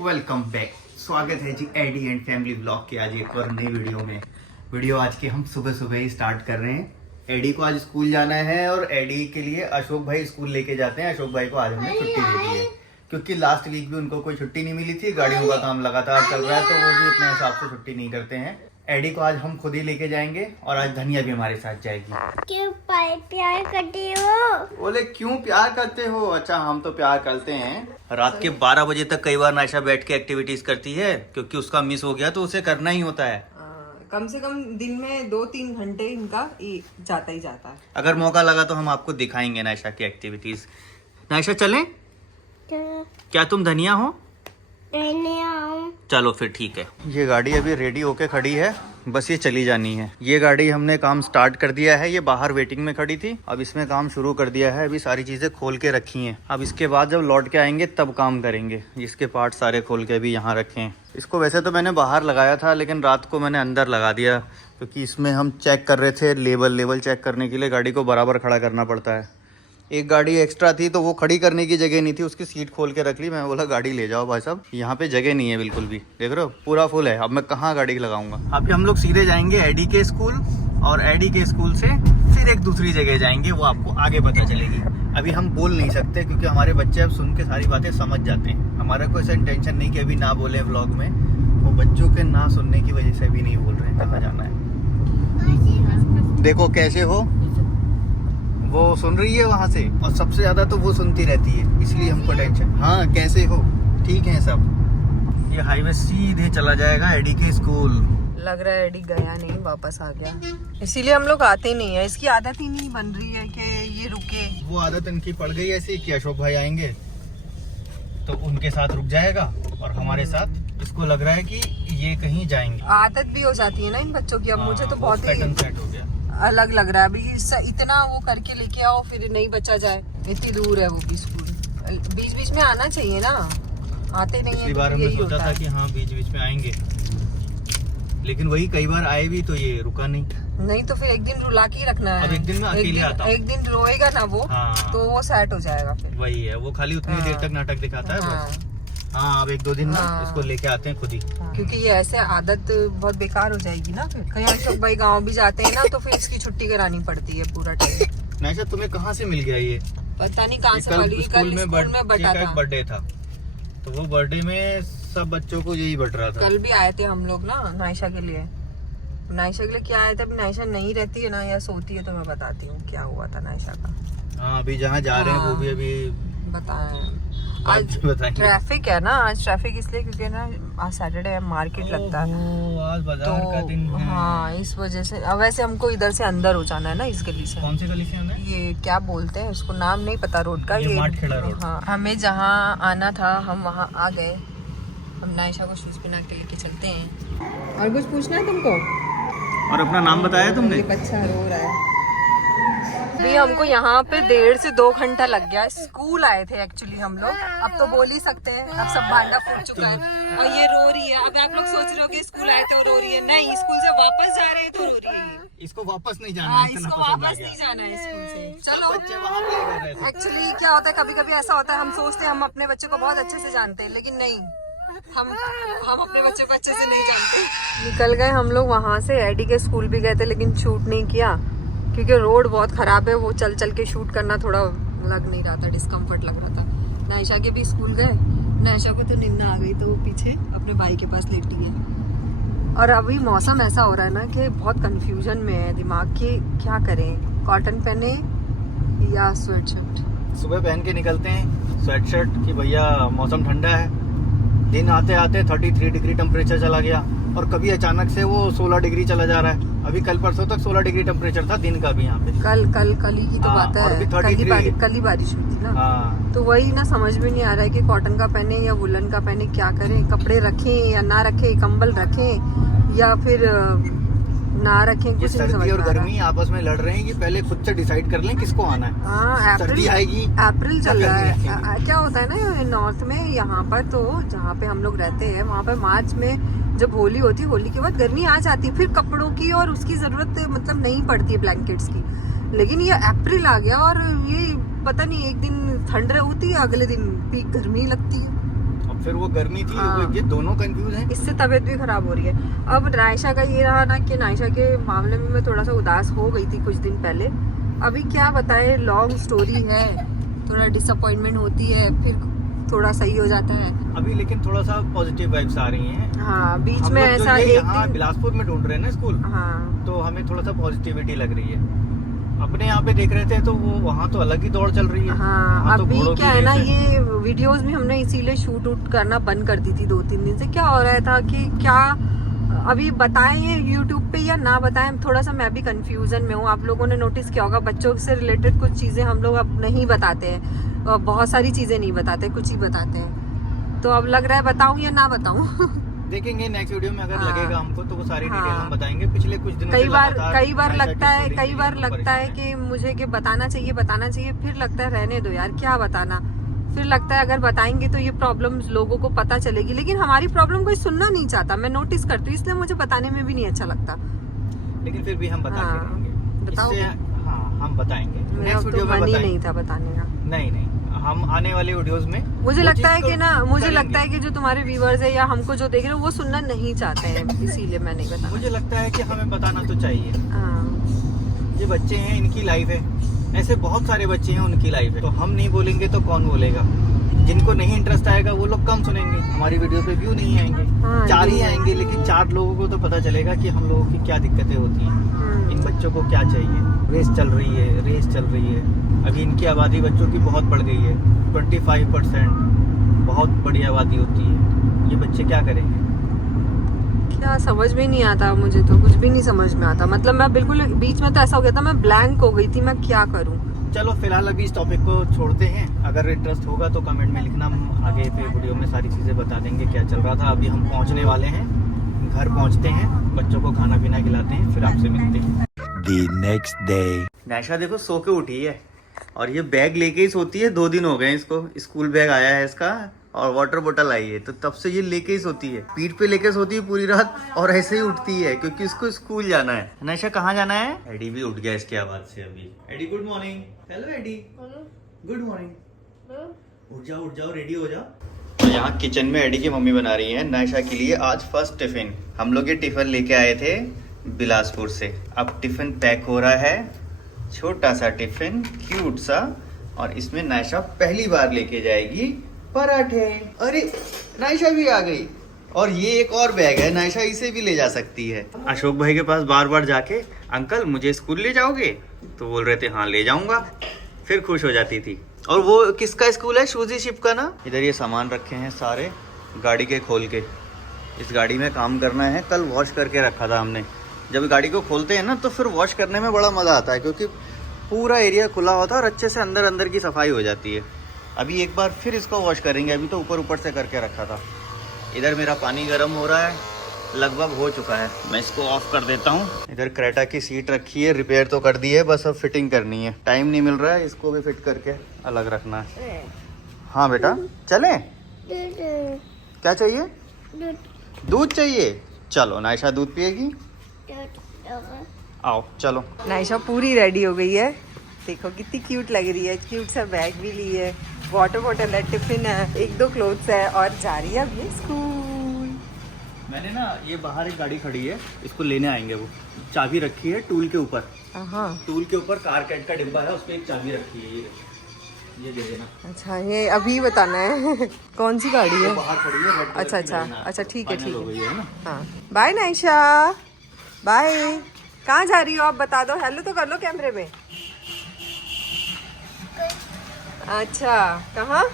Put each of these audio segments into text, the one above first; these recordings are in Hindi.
Welcome back. स्वागत है जी एडी एंड फैमिली ब्लॉग के आज एक और नई वीडियो आज के हम सुबह सुबह ही स्टार्ट कर रहे हैं। एडी को आज स्कूल जाना है और एडी के लिए अशोक भाई स्कूल लेके जाते हैं। अशोक भाई को आज हमने छुट्टी दे दी है क्योंकि लास्ट वीक भी उनको कोई छुट्टी नहीं मिली थी। गाड़ियों का काम लगातार चल रहा है तो वो भी अपने हिसाब से छुट्टी नहीं करते हैं। एडी को आज हम खुद ही लेके जाएंगे और आज धनिया भी हमारे साथ जाएगी। क्यों प्यार करते हो? बोले क्यों प्यार करते हो? अच्छा हम तो प्यार करते हैं। रात के 12 बजे तक कई बार नायशा बैठ के एक्टिविटीज करती है क्योंकि उसका मिस हो गया तो उसे करना ही होता है। कम से कम दिन में 2-3 घंटे इनका जाता ही जाता है। अगर मौका लगा तो हम आपको दिखाएंगे नायशा की एक्टिविटीज। नायशा चलें? क्या तुम धनिया हो? चलो फिर ठीक है। ये गाड़ी अभी रेडी होके खड़ी है, बस ये चली जानी है। ये गाड़ी हमने काम स्टार्ट कर दिया है, ये बाहर वेटिंग में खड़ी थी, अब इसमें काम शुरू कर दिया है। अभी सारी चीजें खोल के रखी हैं, अब इसके बाद जब लौट के आएंगे तब काम करेंगे। इसके पार्ट सारे खोल के अभी यहाँ रखे हैं। इसको वैसे तो मैंने बाहर लगाया था लेकिन रात को मैंने अंदर लगा दिया क्योंकि इसमें हम चेक कर रहे थे लेवल चेक करने के लिए गाड़ी को बराबर खड़ा करना पड़ता है। एक गाड़ी एक्स्ट्रा थी तो वो खड़ी करने की जगह नहीं थी, उसकी सीट खोल के रख ली। मैं बोला गाड़ी ले जाओ भाई साहब, यहाँ पे जगह नहीं है बिल्कुल भी। देख रहे हो पूरा फुल है, अब मैं कहाँ गाड़ी लगाऊंगा। अभी हम लोग सीधे जाएंगे एडी के स्कूल और एडी के स्कूल से फिर एक दूसरी जगह जाएंगे, वो आपको आगे पता चलेगी। अभी हम बोल नहीं सकते क्योंकि हमारे बच्चे अब सुन के सारी बातें समझ जाते हैं। हमारा कोई ऐसा इंटेंशन नहीं कि अभी ना बोले व्लॉग में, वो बच्चों के ना सुनने की वजह से अभी नहीं बोल रहे हैं कहाँ जाना है। देखो कैसे हो, वो सुन रही है वहाँ से और सबसे ज्यादा तो वो सुनती रहती है, इसलिए हमको टेंशन। हाँ कैसे हो? ठीक है सब। ये हाईवे सीधे चला जाएगा एडी के स्कूल। लग रहा है एडी गया नहीं, वापस आ गया, इसीलिए हम लोग आते नहीं है। इसकी आदत ही नहीं बन रही है कि ये रुके। वो आदत इनकी पड़ गई ऐसी कि अशोक भाई आएंगे तो उनके साथ रुक जाएगा और हमारे साथ इसको लग रहा है कि ये कहीं जाएंगे। आदत भी हो जाती है ना इन बच्चों की। अब मुझे तो बहुत ही सेट हो गया, अलग लग रहा है। अभी इतना वो करके लेके आओ फिर नहीं बचा जाए, इतनी दूर है वो भी स्कूल। बीच बीच में आना चाहिए ना, आते नहीं है। पिछली बार हमने सोचा था कि हाँ बीच बीच में आएंगे, लेकिन वही कई बार आए भी तो ये रुका नहीं तो फिर एक दिन रुला के ही रखना है। अब एक दिन में अकेले आता हूं। एक दिन रोएगा ना वो, हाँ। तो वो सेट हो जाएगा फिर। वही है, वो खाली उतनी देर तक नाटक दिखाता है बस। हाँ अब 1-2 दिन में इसको लेके आते हैं खुद ही, क्योंकि ये ऐसे आदत बहुत बेकार हो जाएगी ना। फिर कहीं अशोक भाई गाँव भी जाते हैं ना तो फिर इसकी छुट्टी करानी पड़ती है पूरा टाइम। नायशा तुम्हें कहाँ से मिल गया ये? पता नहीं कहाँ से मिली। स्कूल में बर्थडे था तो वो बर्थडे में सब बच्चों को यही बट रहा था। कल भी आए थे हम लोग ना नायशा के लिए। नायशा के लिए क्या आए थे? अभी नायशा नहीं रहती है ना या सोती है तो मैं बताती हूँ क्या हुआ था नायशा का। हाँ अभी जहाँ जा रहे हैं वो भी अभी बताएं। आज ट्रैफिक है ना, आज ट्रैफिक इसलिए क्योंकि ना आज सैटरडे है, मार्केट लगता है आज बाजार का दिन है। हाँ इस वजह से। अब वैसे हमको इधर से अंदर हो जाना है ना इस गली से। कौन सी गली से आना है? ये क्या बोलते हैं उसको, नाम नहीं पता रोड का। ये माठखेड़ा रोड। हाँ हमें जहाँ आना था हम वहाँ आ गए। हम नायशा को शूज पहना के लेके चलते हैं। और कुछ पूछना है तुमको? और अपना नाम बताया तुमने? बच्चा रो रहा है। भी हमको यहाँ पे 1.5 से 2 घंटा लग गया। स्कूल आए थे एक्चुअली हम लोग, अब तो बोल ही सकते हैं, अब सब भांडा फूट चुका है। और ये रो रही है। अब आप लोग सोच रहे हो कि स्कूल आए थे और रो रही है, नहीं स्कूल से वापस जा रहे हैं तो रो रही है। इसको वापस नहीं जाना है, इसको वापस नहीं जाना है स्कूल से। चलो एक्चुअली क्या होता है, कभी कभी ऐसा होता है हम सोचते हैं हम अपने बच्चे को बहुत अच्छे से जानते हैं, लेकिन नहीं, हम अपने बच्चे को अच्छे से नहीं जानते। निकल गए हम लोग वहाँ से। एडी के स्कूल भी गए थे लेकिन शूट नहीं किया क्योंकि रोड बहुत खराब है। वो चल चल के शूट करना थोड़ा लग नहीं रहा था, डिस्कम्फर्ट लग रहा था। नायशा के भी स्कूल गए। नायशा को तो नींद आ गई तो वो पीछे अपने भाई के पास लेटी है। और अभी मौसम ऐसा हो रहा है ना कि बहुत कंफ्यूजन में है दिमाग कि क्या करें, कॉटन पहने या स्वेटशर्ट। सुबह पहन के निकलते हैं स्वेटशर्ट कि भैया मौसम ठंडा है। दिन आते आते 33 डिग्री टेम्परेचर चला गया और कभी अचानक से वो 16 डिग्री चला जा रहा है। अभी कल परसों तक 16 डिग्री टेम्परेचर था दिन का भी यहाँ पे। कल ही की तो बात है, कल ही बारिश हुई थी ना। हाँ। तो वही ना समझ में नहीं आ रहा है कि कॉटन का पहने या वुलन का पहने, क्या करें। कपड़े रखें या ना रखें, कंबल रखें या फिर ना रखें, कुछ नहीं समझ और गर्मी आपस में लड़ रहे हैं कि पहले खुद से डिसाइड कर लें किसको आना है। हाँ सर्दी आएगी, अप्रैल चल रहा है। क्या होता है ना नॉर्थ में, यहाँ पर तो जहाँ पे हम लोग रहते हैं वहाँ पर मार्च में जब होली होती है, होली के बाद गर्मी आ जाती है, फिर कपड़ों की और उसकी जरूरत मतलब नहीं पड़ती है, ब्लैंकेट्स की। लेकिन ये अप्रैल आ गया और ये पता नहीं एक दिन ठंड होती है, अगले दिन पीक गर्मी लगती है। फिर वो गर्मी थी, हाँ। ये दोनों कंफ्यूज हैं। इससे तबीयत भी खराब हो रही है। अब नायशा का ये रहा ना कि नायशा के मामले में मैं थोड़ा सा उदास हो गई थी कुछ दिन पहले। अभी क्या बताए, लॉन्ग स्टोरी है। थोड़ा डिसअपॉइंटमेंट होती है, फिर थोड़ा सही हो जाता है। अभी लेकिन थोड़ा सा पॉजिटिव वाइब्स आ रही हैं। हाँ, बीच हम में लोग जो ऐसा ये एक यहाँ दिन, बिलासपुर में ढूंढ रहे हैं ना स्कूल, हाँ तो हमें थोड़ा सा पॉजिटिविटी लग रही है। अपने यहाँ पे देख रहे थे तो वो वहाँ तो अलग ही दौड़ चल रही है। हाँ। वहाँ तो अभी घोड़ों की क्या है ना, रेस ये वीडियोस भी हमने इसीलिए शूट उट करना बंद कर दी थी 2-3 दिन से। क्या हो रहा था कि क्या अभी बताएं यूट्यूब पे या ना बताएं, थोड़ा सा मैं भी कंफ्यूजन में हूँ। आप लोगों ने नोटिस किया होगा, बच्चों से रिलेटेड कुछ चीजें हम लोग अब नहीं बताते हैं, बहुत सारी चीजें नहीं बताते, कुछ ही बताते हैं। तो अब लग रहा है बताऊं या ना बताऊं। देखेंगे नेक्स्ट वीडियो में, अगर हाँ। लगेगा हमको तो वो सारी डिटेल हाँ। हम बताएंगे। पिछले कुछ दिनों कई से बार लगातार लगता है, नायशा की कई बार स्टोरी लगता है कि मुझे कि बताना चाहिए, फिर लगता है रहने दो यार, क्या बताना। फिर लगता है अगर बताएंगे तो ये प्रॉब्लम लोगों को पता चलेगी, लेकिन हमारी प्रॉब्लम कोई सुनना नहीं चाहता। मैं नोटिस करती हूँ, इसलिए मुझे बताने में भी नहीं अच्छा लगता। लेकिन फिर भी हम बता हाँ, के रहेंगे। बताओ। इससे हाँ हम बताएंगे मेरा नेक्स्ट तो वीडियो में मन ही बताएंगे। नहीं था बताने का। नहीं, हम आने वाले वीडियोस में मुझे वो लगता चीज़ है तो कि ना, मुझे करेंगे। लगता है कि जो तुम्हारे व्यूअर्स है या हमको जो देख रहे हैं वो सुनना नहीं चाहते हैं, इसीलिए मैं नहीं बताना। मुझे लगता है कि हमें बताना तो चाहिए। हाँ, ये बच्चे हैं, इनकी लाइफ है, ऐसे बहुत सारे बच्चे हैं, उनकी लाइफ है। तो हम नहीं बोलेंगे तो कौन बोलेगा। जिनको नहीं इंटरेस्ट आएगा वो लोग कम सुनेंगे, हमारी वीडियो पे व्यू नहीं आएंगे। हाँ, 4 ही ये- आएंगे, लेकिन 4 लोगों को तो पता चलेगा कि हम लोगों की क्या दिक्कतें होती हैं, इन बच्चों को क्या चाहिए। रेस चल रही है। अभी इनकी आबादी बच्चों की बहुत बढ़ गई है, 25%। बहुत बड़ी आबादी होती है। ये बच्चे क्या करेंगे? क्या समझ में नहीं आता, मुझे तो कुछ भी नहीं समझ में आता। मतलब मैं बिल्कुल बीच में तो ऐसा हो गया था, मैं ब्लैंक हो गई थी, मैं क्या करूं। चलो फिलहाल अभी इस टॉपिक को छोड़ते हैं। अगर इंटरेस्ट होगा तो कमेंट में लिखना, हम आगे पे वीडियो में सारी चीज़ें बता देंगे क्या चल रहा था। अभी हम पहुंचने वाले हैं, घर पहुंचते हैं, बच्चों को खाना पीना खिलाते हैं, फिर आपसे मिलते हैं। The next day. नायशा देखो सो के उठी है, और ये बैग लेके ही सोती है। 2 दिन हो गए इसको, स्कूल बैग आया है इसका और वाटर बोतल आई है, तो तब से ये लेके ही सोती है। पीठ पे लेके सोती है पूरी रात और ऐसे ही उठती है, क्योंकि इसको स्कूल जाना है। नायशा कहाँ जाना है? एडी भी उठ गया इसकी आवाज से अभी। Eddie good morning. Hello Eddie, good morning. उठ जाओ, रेडी हो जाओ। तो यहाँ किचन में एडी की मम्मी बना रही है नायशा के लिए आज फर्स्ट टिफिन। हम लोग ये टिफिन लेके आए थे बिलासपुर से। अब टिफिन पैक हो रहा है, छोटा सा टिफिन, क्यूट सा, और इसमें नायशा पहली बार लेके जाएगी पराठे। अरे नायशा भी आ गई, और ये एक और बैग है, नायशा इसे भी ले जा सकती है। अशोक भाई के पास बार बार जाके अंकल मुझे स्कूल ले जाओगे, तो बोल रहे थे हाँ ले जाऊंगा, फिर खुश हो जाती थी। और वो किसका स्कूल है? शूजी शिप का ना। इधर ये सामान रखे हैं सारे गाड़ी के खोल के। इस गाड़ी में काम करना है, कल वॉश करके रखा था हमने। जब गाड़ी को खोलते हैं ना तो फिर वॉश करने में बड़ा मज़ा आता है, क्योंकि पूरा एरिया खुला होता है और अच्छे से अंदर की सफाई हो जाती है। अभी एक बार फिर इसको वॉश करेंगे, अभी तो ऊपर से करके रखा था। इधर मेरा पानी गर्म हो रहा है, लगभग हो चुका है, मैं इसको ऑफ कर देता हूँ। इधर क्रेटा की सीट रखी है, रिपेयर तो कर दी है, बस अब फिटिंग करनी है। टाइम नहीं मिल रहा है, इसको भी फिट करके अलग रखना है। हाँ बेटा चले, क्या चाहिए? दूध चाहिए? चलो नायशा दूध पिएगी, आओ चलो। नायशा पूरी रेडी हो गई है, देखो कितनी क्यूट लग रही है। क्यूट सा बैग भी ली है, वाटर बॉटल है, टिफिन है, 1-2 क्लोथ्स है, और जा रही है अब ये स्कूल। मैंने ना ये बाहर एक गाड़ी खड़ी है, इसको लेने आएंगे। वो चाबी रखी है टूल के ऊपर, हाँ टूल के ऊपर कार कैट का डिब्बा है, उस पर एक चाबी रखी है, ये दे देना। अच्छा, ये अभी बताना है कौन सी गाड़ी है? बाहर खड़ी है, रेड कलर अच्छा की अच्छा लाइन है। अच्छा, ठीक है फाइनल ठीक हो है। गई है ना। हाँ, बाय नायशा, बाय। कहाँ जा रही हो आप बता दो, हेलो तो कर लो कैमरे में। अच्छा, कहाँ?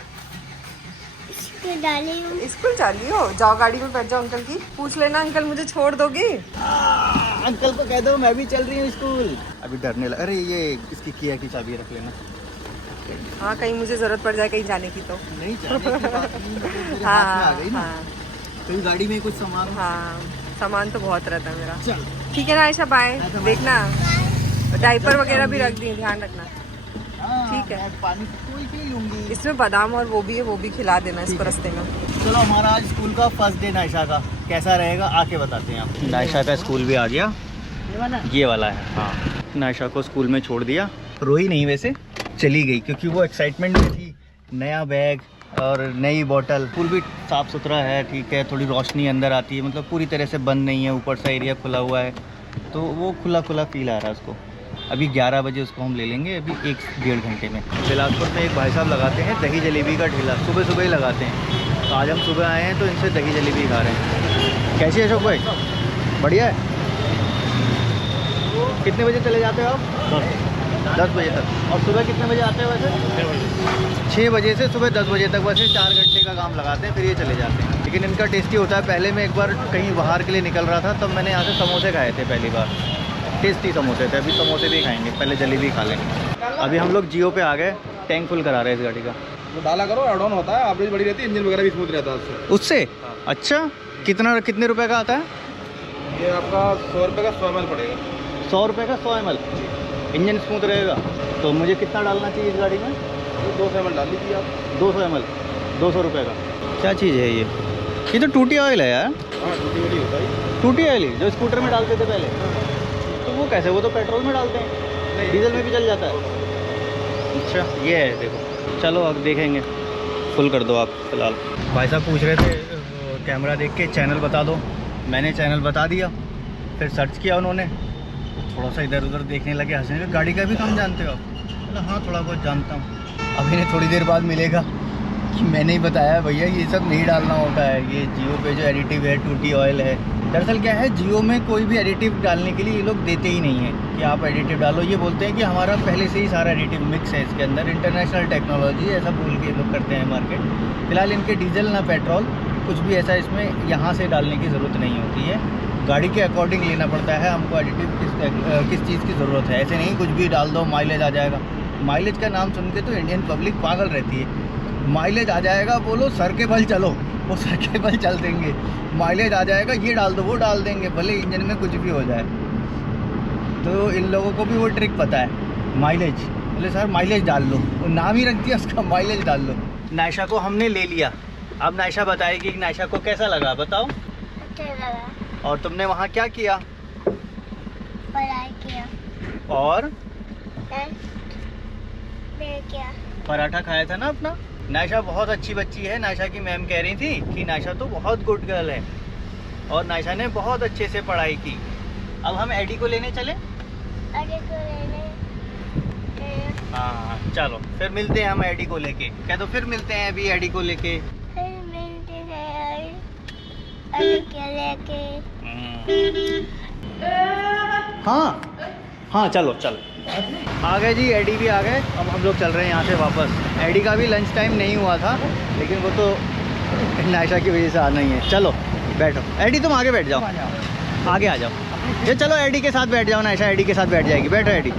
इसको डाली हूँ। स्कूल जा रही हो? जाओ गाड़ी में बैठ जाओ, अंकल की पूछ लेना, अंकल मुझे छोड़ दोगे? अंकल को कह दो मैं भी चल रही हूँ स्कूल। अभी डरने लगा। अरे ये इसकी किया की चाबी रख लेना। हाँ, कहीं मुझे जरूरत पड़ जाए कहीं जाने की तो। नहीं जाने की बात नहीं, मतलब मेरे हाँ हाथ में आ गई ना। हाँ कहीं गाड़ी में कुछ सामान हो। हाँ, सामान तो बहुत रहता है मेरा। चल ठीक है ना आयशा, बाय। देखना डायपर वगैरह भी रख दिए, ध्यान रखना। ठीक है। मैं पानी कोई पी लूंगी। इसमें बादाम और वो भी है, वो भी खिला देना इसको रास्ते में। चलो, हमारा आज स्कूल का फर्स्ट डे नायशा का कैसा रहेगा आके बताते हैं आप। नायशा का स्कूल भी आ गया, ये वाला है। हाँ, नायशा को स्कूल में छोड़ दिया, रोई नहीं वैसे, चली गई क्योंकि वो एक्साइटमेंट में थी। नया बैग और नई बोतल पूरी भी साफ़ सुथरा है, ठीक है। थोड़ी रोशनी अंदर आती है, मतलब पूरी तरह से बंद नहीं है, ऊपर से एरिया खुला हुआ है, तो वो खुला खुला फील आ रहा है उसको। अभी 11 बजे उसको हम ले लेंगे, अभी 1-1.5 घंटे में। बिलासपुर में एक भाई साहब लगाते हैं दही जलेबी का ठेला, सुबह सुबह ही लगाते हैं। तो आज हम सुबह आए हैं तो इनसे दही जलेबी खा रहे हैं। कैसी है अशोक भाई? बढ़िया है। कितने बजे चले जाते हो आप? 10 बजे तक। और सुबह कितने बजे आते हैं वैसे? 6 बजे से सुबह 10 बजे तक, वैसे 4 घंटे का काम लगाते हैं, फिर ये चले जाते हैं। लेकिन इनका टेस्टी होता है। पहले मैं एक बार कहीं बाहर के लिए निकल रहा था, तब मैंने यहाँ से समोसे खाए थे पहली बार, टेस्टी समोसे थे। अभी समोसे भी खाएंगे, पहले जलेबी खा लेंगे। अभी हम लोग जियो पे आ गए, टैंक फुल करा रहे हैं इस गाड़ी का। वो डाला करो, एड ऑन होता है, एवरेज बड़ी रहती है, इंजन वगैरह भी स्मूथ रहता है उससे। अच्छा, कितने रुपए का आता है ये? आपका 100 रुपये का 100 ml पड़ेगा। 100 रुपये का 100 ml इंजन स्मूथ रहेगा। तो मुझे कितना डालना चाहिए इस गाड़ी में? 200 ml डाल लीजिए आप। 200 ml 200 रुपये का। क्या चीज़ है ये तो टूटी ऑयल है यार। हाँ, टूटी वटी होता है। टूटी ऑयल ही जो स्कूटर में डालते थे पहले, तो वो कैसे? वो तो पेट्रोल में डालते हैं, डीजल में भी चल जाता है। अच्छा, ये है देखो। चलो अब देखेंगे, फुल कर दो आप फिलहाल। भाई साहब पूछ रहे थे कैमरा देख के चैनल बता दो, मैंने चैनल बता दिया। फिर सर्च किया उन्होंने, थोड़ा सा इधर उधर देखने लगे, हंसने लगे। गाड़ी का भी काम जानते हो आप? मतलब हाँ, थोड़ा बहुत जानता हूँ। अब इन्हें थोड़ी देर बाद मिलेगा कि मैंने ही बताया भैया ये सब नहीं डालना होता है। ये जियो पे जो एडिटिव है, टूटी ऑयल है। दरअसल क्या है, जियो में कोई भी एडिटिव डालने के लिए ये लोग देते ही नहीं है कि आप एडिटिव डालो। ये बोलते हैं कि हमारा पहले से ही सारा एडिटिव मिक्स है इसके अंदर, इंटरनेशनल टेक्नोलॉजी, ऐसा बोल के ये लोग करते हैं मार्केट। फिलहाल इनके डीजल ना पेट्रोल कुछ भी ऐसा इसमें यहाँ से डालने की ज़रूरत नहीं होती है। गाड़ी के अकॉर्डिंग लेना पड़ता है हमको एडिटिव, किस चीज़ की ज़रूरत है। ऐसे नहीं कुछ भी डाल दो माइलेज आ जाएगा। माइलेज का नाम सुन के तो इंडियन पब्लिक पागल रहती है। माइलेज आ जाएगा बोलो, सर के बल चलो, वो सर के बल चल देंगे। माइलेज आ जाएगा, ये डाल दो, वो डाल देंगे, भले इंजन में कुछ भी हो जाए। तो इन लोगों को भी वो ट्रिक पता है, माइलेज। बोले सर माइलेज डाल लो, वो नाम ही रख दिया उसका, माइलेज डाल लो। नायशा को हमने ले लिया, अब नायशा बताएगी कि नायशा को कैसा लगा, बताओ। अच्छा लगा। और तुमने वहाँ क्या किया? पढ़ाई किया और क्या? पराठा खाया था ना अपना। नायशा बहुत अच्छी बच्ची है। नायशा की मैम कह रही थी कि नायशा तो बहुत गुड गर्ल है और नायशा ने बहुत अच्छे से पढ़ाई की। अब हम एडी को लेने चले। अरे को लेने हाँ चलो, फिर मिलते हैं हम एडी को लेके। क्या तो फिर मिलते हैं अभी एडी को लेके। फिर मिलते हैं अरे क्या लेके। हाँ हाँ चलो चलो, आ गए जी, एडी भी आ गए। अब हम लोग चल रहे हैं यहाँ से वापस। एडी का भी लंच टाइम नहीं हुआ था, लेकिन वो तो नायशा की वजह से आना ही है। चलो बैठो, एडी तुम आगे बैठ जाओ, आगे आ जाओ। ये चलो एडी के साथ बैठ जाओ, नायशा एडी के साथ बैठ जाएगी। बैठो एडी।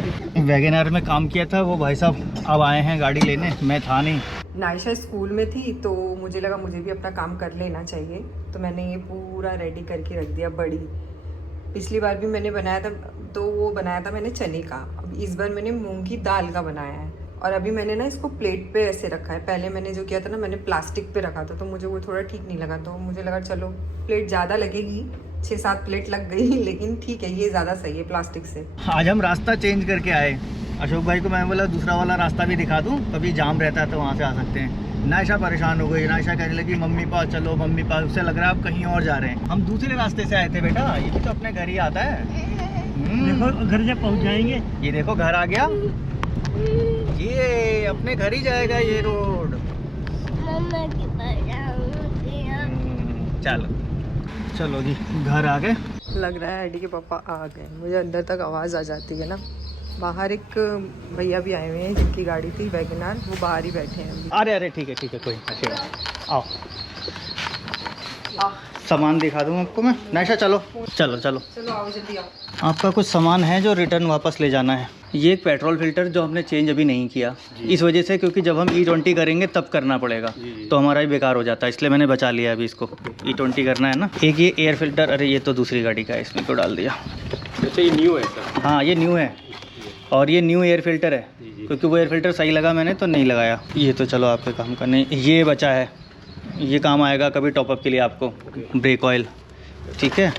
वैगनआर में काम किया था वो भाई साहब अब आए हैं गाड़ी लेने, मैं था नहीं। नायशा स्कूल में थी तो मुझे लगा मुझे भी अपना काम कर लेना चाहिए, तो मैंने ये पूरा रेडी करके रख दिया। बड़ी पिछली बार भी मैंने बनाया था, तो वो बनाया था मैंने चने का। अब इस बार मैंने मूंग की दाल का बनाया है। और अभी मैंने ना इसको प्लेट पे ऐसे रखा है। पहले मैंने जो किया था ना, मैंने प्लास्टिक पे रखा था, तो मुझे वो थोड़ा ठीक नहीं लगा। तो मुझे लगा चलो प्लेट ज़्यादा लगेगी, 6-7 प्लेट लग गई, लेकिन ठीक है, ये ज़्यादा सही है प्लास्टिक से। आज हम रास्ता चेंज करके आए। अशोक भाई को मैं बोला दूसरा वाला रास्ता भी दिखा दूँ, कभी जाम रहता है तो वहाँ से आ सकते हैं। नायशा परेशान हो गई। नायशा कहने लगी मम्मी पास चलो, मम्मी पास। उससे लग रहा है आप कहीं और जा रहे हैं। हम दूसरे रास्ते से आए थे बेटा, ये भी तो अपने घर ही आता है। देखो घर जब पहुँच जाएंगे, ये देखो घर आ गया, ये अपने घर ही जाएगा ये रोड। मम्मा के पास जाऊंगी। चलो चलो जी, घर आ गए। लग रहा है एडी के पापा आ गए। मुझे अंदर तक आवाज़ आ जाती है ना। बाहर एक भैया भी आए हुए हैं जिनकी गाड़ी थी वैगनआर, वो बाहर ही बैठे हैं अभी। अरे अरे ठीक है कोई अच्छी बात। आओ सामान दिखा दूँ आपको मैं। नायशा चलो चलो चलो चलो आओ जल्दी आओ। आपका कुछ सामान है जो रिटर्न वापस ले जाना है। ये एक पेट्रोल फिल्टर जो हमने चेंज अभी नहीं किया, इस वजह से, क्योंकि जब हम E20 करेंगे तब करना पड़ेगा, तो हमारा ही बेकार हो जाता है, इसलिए मैंने बचा लिया अभी इसको। E20 करना है ना। एक ये एयर फिल्टर, अरे ये तो दूसरी गाड़ी का है, इसमें क्यों डाल दिया। अच्छा ये न्यू है सर? हाँ ये न्यू है, और ये न्यू एयर फिल्टर है, क्योंकि वो एयर फिल्टर सही लगा मैंने तो नहीं लगाया। ये तो चलो आपके काम का नहीं, ये बचा है, ये काम आएगा कभी टॉपअप के लिए आपको। ब्रेक ऑयल, ठीक है।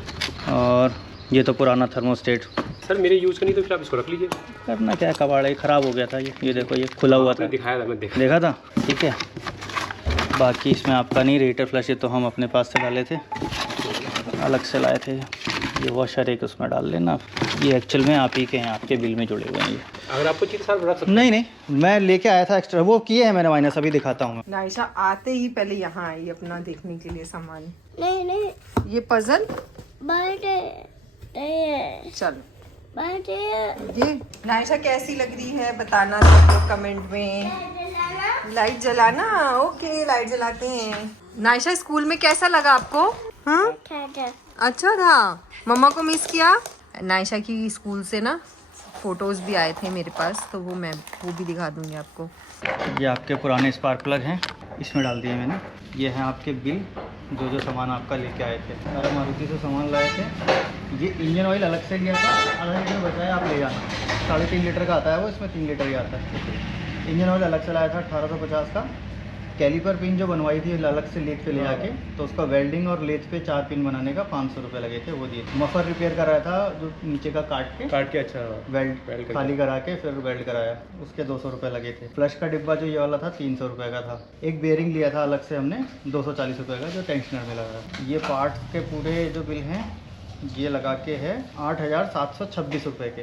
और ये तो पुराना थर्मोस्टेट। सर मेरे यूज़ करनी तो फिर आप इसको रख लीजिए। करना क्या है, कबाड़ ख़राब हो गया था ये देखो, ये खुला हुआ था, दिखाया था, मैं देखा था, ठीक है। बाकी इसमें आपका नहीं, रेटर फ्लश तो हम अपने पास से डाले थे, अलग से लाए थे। ये वॉशर एक उसमें डाल लेना आप। ये एक्चुअल में आप ही के हैं, आपके बिल में जुड़े हुए हैं ये। अगर आपको चाहिए साथ रख सकते नहीं नहीं, मैं लेके आया था एक्स्ट्रा, वो किए हैं मैंने माइनस, अभी दिखाता हूँ मैं। नायशा आते ही पहले यहाँ आई अपना देखने के लिए सामान। नहीं नहीं ये पजल बर्थडे नहीं चल बर्थडे ये नायशा कैसी लग रही है बताना सब लोग कमेंट में। लाइट जलाना, ओके लाइट जलाते हैं। नायशा स्कूल में कैसा लगा आपको? हाँ था अच्छा था। मम्मा को मिस किया? नायशा की स्कूल से ना फोटोज भी आए थे मेरे पास, तो वो भी दिखा दूंगी आपको। ये आपके पुराने स्पार्क प्लग हैं, इसमें डाल दिए मैंने। ये हैं आपके बिल, जो सामान आपका लेके आए थे। अगर मारुति से सामान लाए थे, ये इंजन ऑयल अलग से लिया था, आधा लीटर बचाया आप ले जाना। 3.5 लीटर का आता है वो, इसमें 3 लीटर ही आता है। इंजन ऑयल अलग से लाया था 1850 का। कैलिपर पिन जो बनवाई थी अलग से लेथ पे ले जाके, तो उसका वेल्डिंग और लेथ पे 4 पिन बनाने का 500 रुपये लगे थे, वो दिए। मफर रिपेयर कराया था, जो नीचे का काट के अच्छा वेल्ड खाली करा के फिर वेल्ड कराया, उसके 200 रुपये लगे थे। फ्लश का डिब्बा जो ये वाला था 300 रुपये का था। एक बेयरिंग लिया था अलग से हमने 240 रुपये का, जो टेंशनर में लगा। ये पार्ट्स के पूरे जो बिल हैं ये लगा के है 8,726 रुपये के,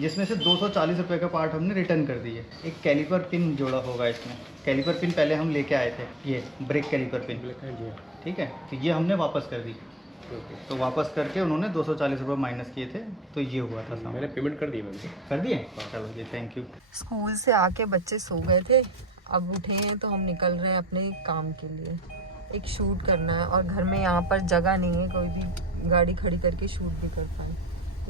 जिसमें से 240 रुपये का पार्ट हमने रिटर्न कर दिए। एक कैलिपर पिन जोड़ा होगा इसमें। कैलिपर पिन पहले हम लेके आए थे, ये ब्रेक कैलिपर पिन, ठीक है, तो ये हमने वापस कर दी। तो वापस करके उन्होंने 240 रुपये माइनस किए थे, तो ये हुआ था सामान। मैंने पेमेंट कर दी मैंने। कर दिए? चलो जी, थैंक यू। स्कूल से आके बच्चे सो गए थे, अब उठे हैं तो हम निकल रहे हैं अपने काम के लिए। एक शूट करना है और घर में यहाँ पर जगह नहीं है कोई भी गाड़ी खड़ी करके शूट भी कर पाए,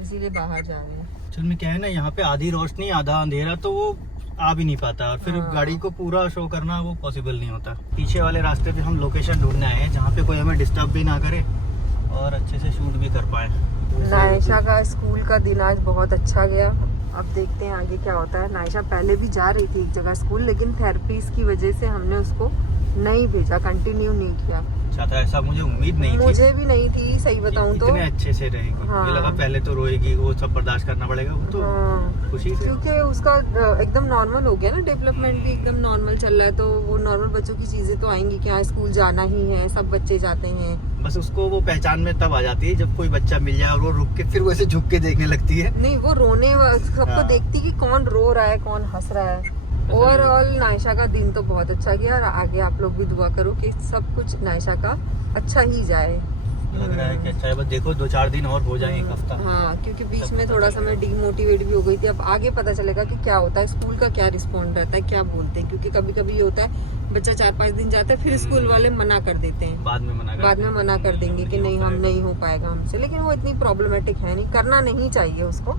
इसीलिए बाहर जा रहे हैं। चल में क्या है ना, यहाँ पे आधी रोशनी आधा अंधेरा, तो वो आ भी नहीं पाता, और फिर गाड़ी को पूरा शो करना वो पॉसिबल नहीं होता। पीछे वाले रास्ते पे हम लोकेशन ढूंढने आए हैं जहाँ पे कोई हमें डिस्टर्ब भी ना करे और अच्छे से शूट भी कर पाए। नायशा का स्कूल का दिन आज बहुत अच्छा गया। अब देखते हैं आगे क्या होता है। नायशा पहले भी जा रही थी एक जगह स्कूल, लेकिन थेरेपीज की वजह से हमने उसको नहीं भेजा, कंटिन्यू नहीं किया। अच्छा था, ऐसा मुझे उम्मीद नहीं थी। मुझे भी नहीं थी, सही बताऊं तो। इतने अच्छे से रहेगी, हाँ। मुझे लगा पहले तो रोएगी, वो सब बर्दाश्त करना पड़ेगा, वो तो हाँ। खुशी से। क्योंकि उसका एकदम नॉर्मल हो गया ना, डेवलपमेंट भी एकदम नॉर्मल चल रहा है, तो वो नॉर्मल बच्चों की चीजें तो आएंगी कि हाँ स्कूल जाना ही है, सब बच्चे जाते हैं। बस उसको वो पहचान में तब आ जाती है जब कोई बच्चा मिल जाए और वो रुक के फिर वैसे झुक के देखने लगती है। नहीं, वो रोने सबको हाँ। देखती कि कौन रो रहा है कौन हंस रहा है। ओवरऑल नायशा का दिन तो बहुत अच्छा गया, और आगे आप लोग भी दुआ करो कि सब कुछ नायशा का अच्छा ही जाए। लग रहा है कि अच्छा है, बस देखो 2-4 दिन और हो जाए, एक हफ्ता। हाँ, क्योंकि बीच में थोड़ा सा मैं डीमोटिवेट भी हो गई थी। अब आगे पता चलेगा कि क्या होता है, स्कूल का क्या रिस्पॉन्ड रहता है, क्या बोलते हैं, क्योंकि कभी कभी ये होता है बच्चा 4-5 दिन जाता है, फिर स्कूल वाले मना कर देते हैं, बाद में मना कर देंगे कि नहीं हम नहीं हो पाएगा हमसे। लेकिन वो इतनी प्रॉब्लमेटिक है नहीं, करना नहीं चाहिए उसको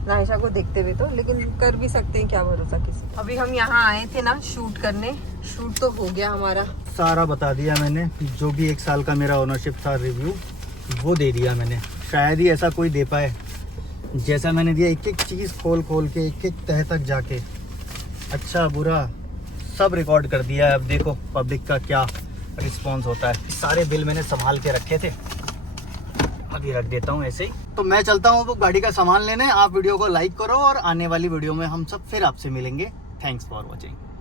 नायशा को देखते हुए तो, लेकिन कर भी सकते हैं, क्या भरोसा किसी। अभी हम यहाँ आए थे ना शूट करने, शूट तो हो गया हमारा सारा बता दिया मैंने, जो भी 1 साल का मेरा ओनरशिप था रिव्यू वो दे दिया मैंने। शायद ही ऐसा कोई दे पाए जैसा मैंने दिया, एक एक चीज़ खोल के एक एक तह तक जाके, अच्छा बुरा सब रिकॉर्ड कर दिया है। अब देखो पब्लिक का क्या रिस्पॉन्स होता है। सारे बिल मैंने संभाल के रखे थे, अभी रख देता हूँ ऐसे ही। तो मैं चलता हूँ वो गाड़ी का सामान लेने। आप वीडियो को लाइक करो और आने वाली वीडियो में हम सब फिर आपसे मिलेंगे। Thanks for watching.